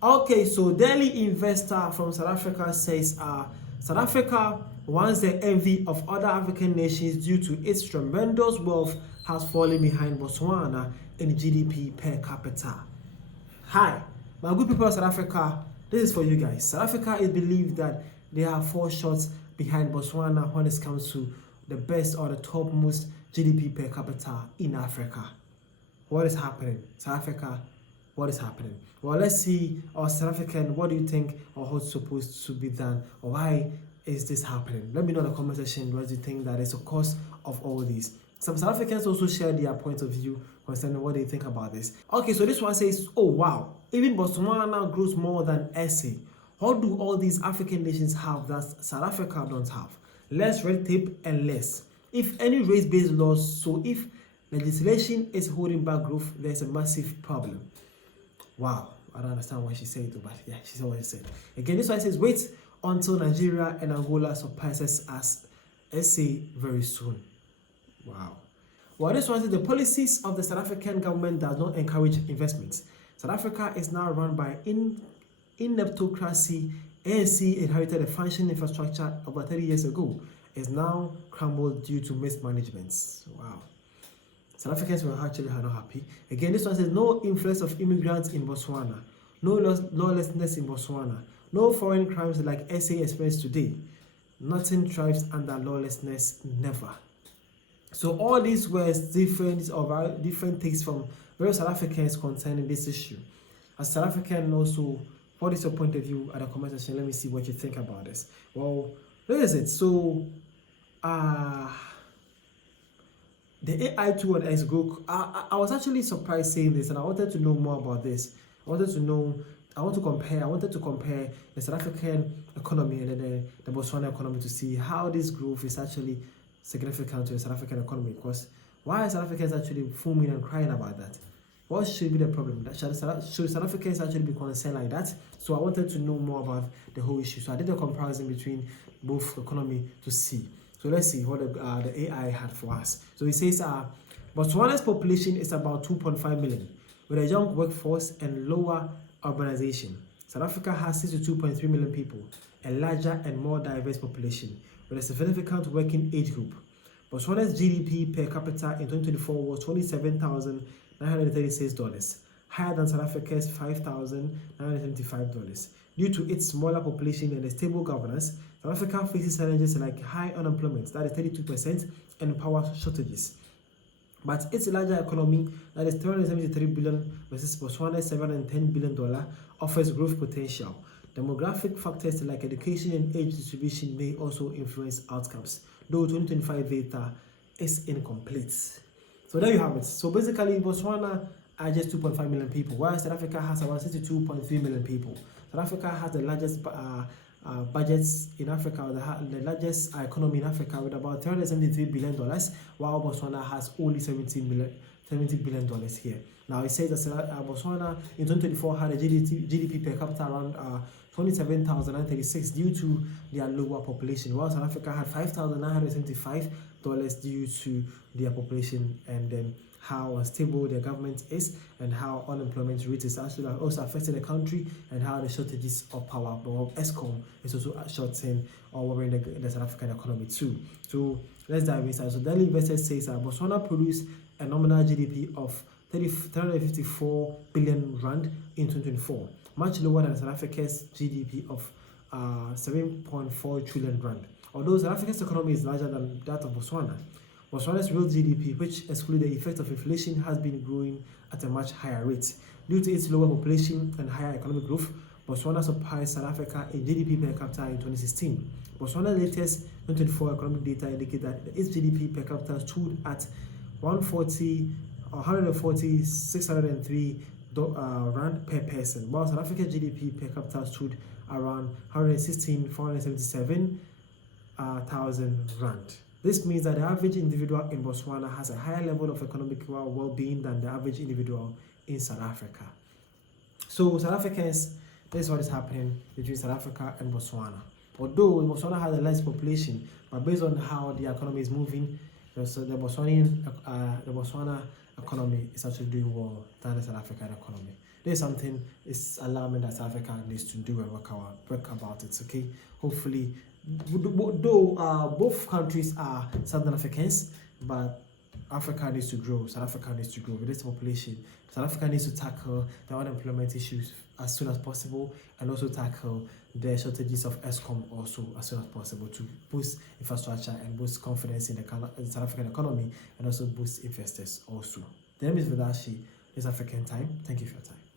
Okay, so daily investor from South Africa says South Africa, once the envy of other African nations due to its tremendous wealth, has fallen behind Botswana in GDP per capita. Hi, my good people of South Africa, this is for you guys. South Africa is believed that they are 4 shots behind Botswana when it comes to the best or the topmost GDP per capita in Africa. What is happening? South Africa, what is happening? Well, let's see, or South African, what do you think or what's supposed to be done, or why is this happening? Let me know in the comment section what you think that is the cause of all this. Some South Africans also share their point of view concerning what they think about this. Okay, so this one says, oh wow, even Botswana grows more than SA. What do all these African nations have that South Africa don't have? Less red tape and less. If any race-based laws, so if legislation is holding back growth, there's a massive problem. Wow, I don't understand what she said, but yeah, she said what she said. Again, this one says, wait until Nigeria and Angola surpasses us SA very soon. Wow. Well, this one says the policies of the South African government does not encourage investment. South Africa is now run by ineptocracy. ANC inherited a functioning infrastructure over 30 years ago. Is now crumbled due to mismanagement. Wow. South Africans were actually not happy. Again, this one says no influence of immigrants in Botswana, no lawlessness in Botswana, no foreign crimes like SA experienced today. Nothing thrives under lawlessness, never. So all these were different takes from various South Africans concerning this issue. As South African also, what is your point of view at the comment section? Let me see what you think about this. Well, where is it? So, the AI tool on X Group, I was actually surprised seeing this, and I wanted to know more about this. I wanted to compare the South African economy and then the Botswana economy to see how this growth is actually significant to the South African economy. Because why are South Africans actually fuming and crying about that? What should be the problem? Should South Africans actually be concerned like that? So I wanted to know more about the whole issue. So I did a comparison between both economy to see. So let's see what the AI had for us. So it says Botswana's population is about 2.5 million, with a young workforce and lower urbanization. South Africa has 62.3 million people, a larger and more diverse population, with a significant working age group. Botswana's GDP per capita in 2024 was $27,936, higher than South Africa's $5,975. Due to its smaller population and a stable governance, South Africa faces challenges like high unemployment, that is 32%, and power shortages. But its larger economy, that is $373 billion versus Botswana's $710 billion, offers growth potential. Demographic factors like education and age distribution may also influence outcomes, though 2025 data is incomplete. So there you have it. So basically, Botswana are just 2.5 million people, while South Africa has about 62.3 million people. South Africa has the largest budgets in Africa, the largest economy in Africa with about $373 billion, while Botswana has only $70 billion here. Now it says that Botswana in 2024 had a GDP per capita around $27,936 due to their lower population, while South Africa had $5,975 due to their population and then how unstable their government is and how unemployment rate is actually also affecting the country and how the shortages of power, but ESCOM is also shortening or worrying the South African economy too. So let's dive inside. So Daily Investor says that Botswana produced a nominal GDP of 354 billion rand in 2024, much lower than South Africa's GDP of 7.4 trillion rand. Although South Africa's economy is larger than that of Botswana, Botswana's real GDP, which excludes the effect of inflation, has been growing at a much higher rate. Due to its lower population and higher economic growth, Botswana surpassed South Africa in GDP per capita in 2016. Botswana's latest 2024 economic data indicate that its GDP per capita stood at 140,603 rand per person, while South Africa's GDP per capita stood around 116,477,000 rand. This means that the average individual in Botswana has a higher level of economic well-being than the average individual in South Africa. So South Africans, this is what is happening between South Africa and Botswana. Although Botswana has a less population, but based on how the economy is moving, the Botswana economy is actually doing well than the South African economy. There's something it's alarming that South Africa needs to do and work about it. Okay, hopefully, though both countries are Southern Africans, but Africa needs to grow. South Africa needs to grow with this population. South Africa needs to tackle the unemployment issues as soon as possible, and also tackle the shortages of ESCOM also as soon as possible to boost infrastructure and boost confidence in the South African economy, and also boost investors also. The name is Vidashi. This African Time. Thank you for your time.